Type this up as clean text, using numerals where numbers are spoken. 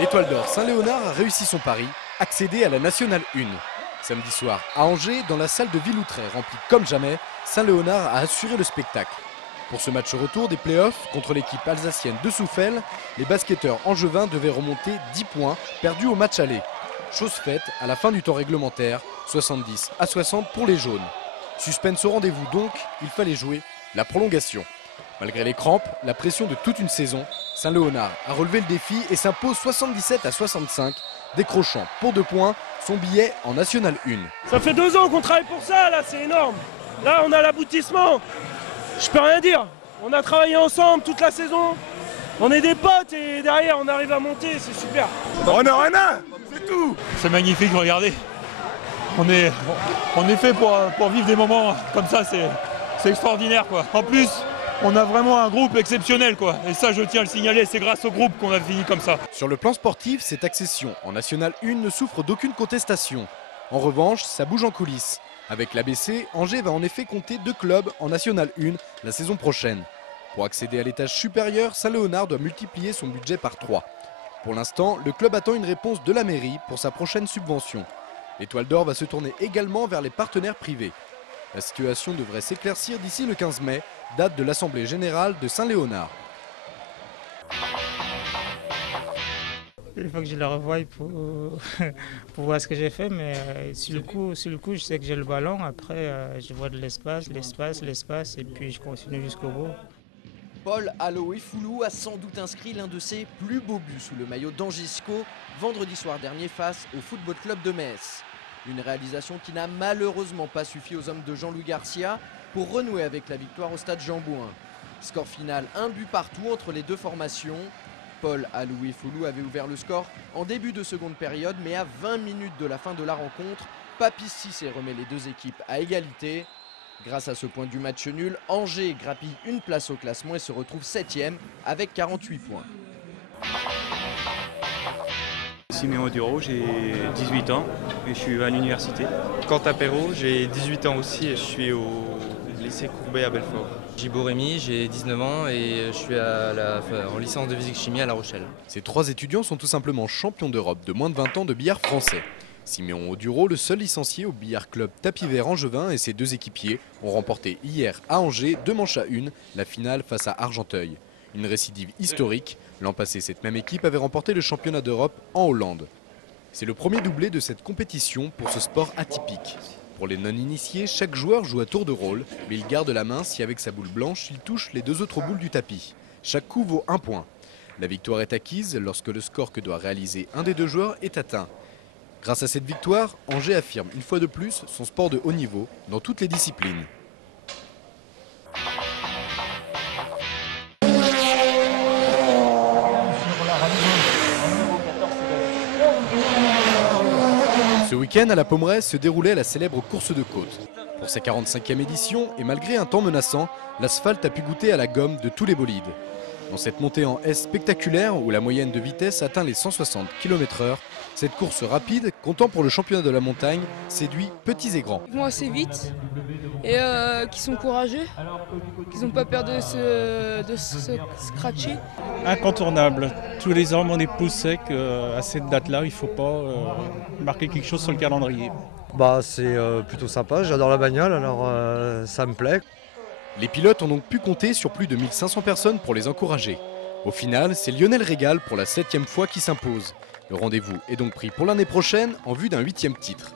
L'Étoile d'Or Saint-Léonard a réussi son pari, accéder à la Nationale 1. Samedi soir, à Angers, dans la salle de Villoutray remplie comme jamais, Saint-Léonard a assuré le spectacle. Pour ce match retour des playoffs contre l'équipe alsacienne de Souffel, les basketteurs angevins devaient remonter 10 points perdus au match aller. Chose faite à la fin du temps réglementaire, 70-60 pour les jaunes. Suspense au rendez-vous donc, il fallait jouer la prolongation. Malgré les crampes, la pression de toute une saison, Saint-Léonard a relevé le défi et s'impose 77-65, décrochant pour 2 points son billet en Nationale 1. Ça fait 2 ans qu'on travaille pour ça, là, c'est énorme. Là, on a l'aboutissement. Je peux rien dire. On a travaillé ensemble toute la saison. On est des potes et derrière, on arrive à monter, c'est super. On est rien, c'est tout. C'est magnifique, regardez. On est fait pour vivre des moments comme ça, c'est extraordinaire, quoi. En plus, on a vraiment un groupe exceptionnel, quoi. Et ça, je tiens à le signaler, c'est grâce au groupe qu'on a fini comme ça. Sur le plan sportif, cette accession en Nationale 1 ne souffre d'aucune contestation. En revanche, ça bouge en coulisses. Avec l'ABC, Angers va en effet compter 2 clubs en Nationale 1 la saison prochaine. Pour accéder à l'étage supérieur, Saint-Léonard doit multiplier son budget par 3. Pour l'instant, le club attend une réponse de la mairie pour sa prochaine subvention. L'Étoile d'Or va se tourner également vers les partenaires privés. La situation devrait s'éclaircir d'ici le 15 mai, date de l'Assemblée Générale de Saint-Léonard. Il faut que je le revoie pour voir ce que j'ai fait, mais sur le coup, je sais que j'ai le ballon. Après, je vois de l'espace, et puis je continue jusqu'au bout. Paul Aloefoulou a sans doute inscrit l'un de ses plus beaux buts sous le maillot d'Angisco vendredi soir dernier face au Football Club de Metz. Une réalisation qui n'a malheureusement pas suffi aux hommes de Jean-Louis Garcia pour renouer avec la victoire au stade Jean-Bouin. Score final 1 but partout entre les deux formations. Paul Aloefoulou avait ouvert le score en début de seconde période, mais à 20 minutes de la fin de la rencontre, Papis Cissé remet les deux équipes à égalité. Grâce à ce point du match nul, Angers grappille une place au classement et se retrouve 7e avec 48 points. Siméon Duro, j'ai 18 ans et je suis à l'université. Quentin Perrault, j'ai 18 ans aussi et je suis au lycée Courbet à Belfort. Gibo Rémy, j'ai 19 ans et je suis en licence de physique-chimie à La Rochelle. Ces 3 étudiants sont tout simplement champions d'Europe de moins de 20 ans de billard français. Siméon Oduro, le seul licencié au billard club Tapis Vert Angevin, et ses 2 équipiers ont remporté hier à Angers 2 manches à 1, la finale face à Argenteuil. Une récidive historique. L'an passé, cette même équipe avait remporté le championnat d'Europe en Hollande. C'est le premier doublé de cette compétition pour ce sport atypique. Pour les non-initiés, chaque joueur joue à tour de rôle, mais il garde la main si avec sa boule blanche, il touche les 2 autres boules du tapis. Chaque coup vaut 1 point. La victoire est acquise lorsque le score que doit réaliser un des 2 joueurs est atteint. Grâce à cette victoire, Angers affirme une fois de plus son sport de haut niveau dans toutes les disciplines. Ce week-end à la Pommeraye se déroulait la célèbre course de côte. Pour sa 45e édition, et malgré un temps menaçant, l'asphalte a pu goûter à la gomme de tous les bolides. Dans cette montée en S spectaculaire, où la moyenne de vitesse atteint les 160 km/h, cette course rapide, comptant pour le championnat de la montagne, séduit petits et grands. Ils vont assez vite et qui sont courageux, qui n'ont pas peur de se scratcher. Incontournable. Tous les ans, mon épouse sait qu'à cette date-là, il ne faut pas marquer quelque chose sur le calendrier. C'est plutôt sympa, j'adore la bagnole, alors ça me plaît. Les pilotes ont donc pu compter sur plus de 1500 personnes pour les encourager. Au final, c'est Lionel Régal pour la 7e fois qui s'impose. Le rendez-vous est donc pris pour l'année prochaine en vue d'un 8e titre.